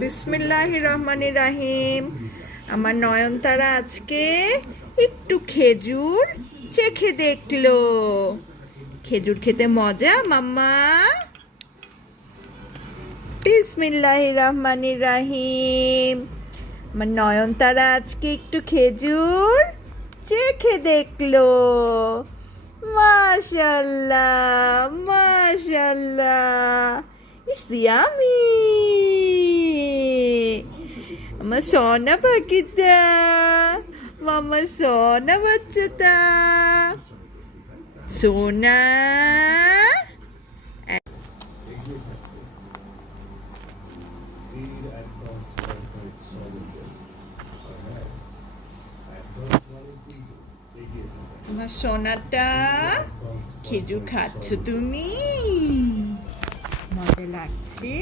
বিসমিল্লাহির রহমানির রাহিম। আমার নয়নতারা আজকে একটু খেজুর চেখে দেখলো। খেজুর খেতে মজা মাম্মা। বিসমিল্লাহির রহমানির রাহিম। আমার নয়নতারা আজকে একটু খেজুর চেখে দেখলো। মাশাআল্লাহ মাশাআল্লাহ, ইটস ইয়ামি। আমার সোনা পাখিটা, মামা সোনা বাচ্চাটা, সোনা। আমার সোনাটা খেজুর খাচ্ছ তুমি? মজা লাগছে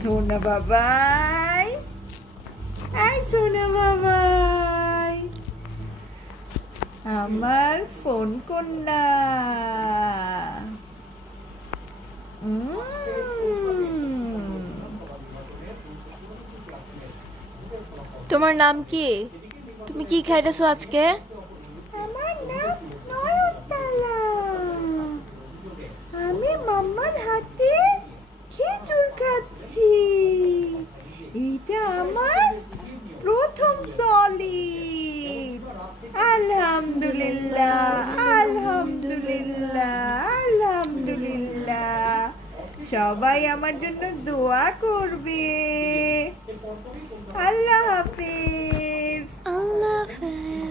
সোনা বাবাই। আই সোনা বাবাই, আমার ফোন কন্যা। তোমার নাম কি? তুমি কি খাইতেছো আজকে? আমার নাম নয়নতারা। আমি মাম্মার হাতে খেজুর খাচ্ছি। এটা আমার প্রথম সলিড। আলহামদুলিল্লাহ আলহামদুলিল্লাহ আলহামদুলিল্লাহ। সবাই আমার জন্য দোয়া করবে। আল্লাহ হাফিজ। আল্লাহ হাফেজ।